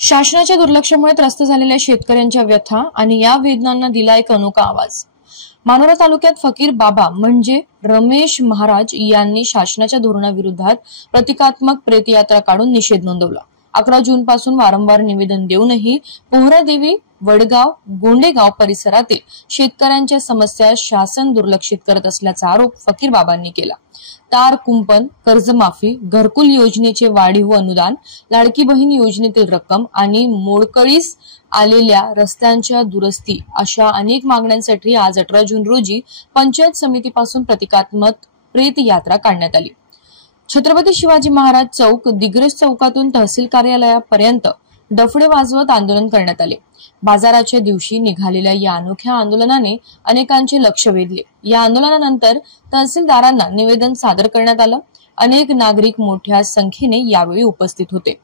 शासनाच्या दुर्लक्षामुळे त्रस्त झालेल्या शेतकऱ्यांच्या व्यथा आणि या वेदनांना दिला एक अनोखा आवाज। मानोरा तालुक्यात फकीर बाबा म्हणजे रमेश महाराज यांनी शासनाच्या धोरणाविरोधात प्रतिकात्मक प्रेतयात्रा काढून निषेध नोंदवला। 11 जून पासून वारंवार निवेदन देऊनही पोहरादेवी, वडगाव, गोंडेगाव परिसरातील शेतकऱ्यांच्या समस्या शासन दुर्लक्षित करत असल्याचा आरोप फकीर बाबांनी केला। तार कुंपण, कर्जमाफी, घरकुल योजनेचे वाढीव अनुदान, लाडकी बहीण योजनेतील रक्कम आणि मोडकळीस आलेल्या रस्त्यांच्या दुरुस्ती अशा अनेक मागण्यांसाठी आज 18 जून रोजी पंचायत समितीपासून प्रतिकात्मक प्रेत यात्रा काढण्यात आली। छत्रपती शिवाजी महाराज चौक, दिग्रस चौकातून तहसील कार्यालयापर्यंत डफडे वाजवत आंदोलन करण्यात आले। बाजाराच्या दिवशी निघालेल्या या अनोख्या आंदोलनाने अनेकांचे लक्ष वेधले। या आंदोलनानंतर तहसीलदारांना निवेदन सादर करण्यात आलं। अनेक नागरिक मोठ्या संख्येने यावेळी उपस्थित होते।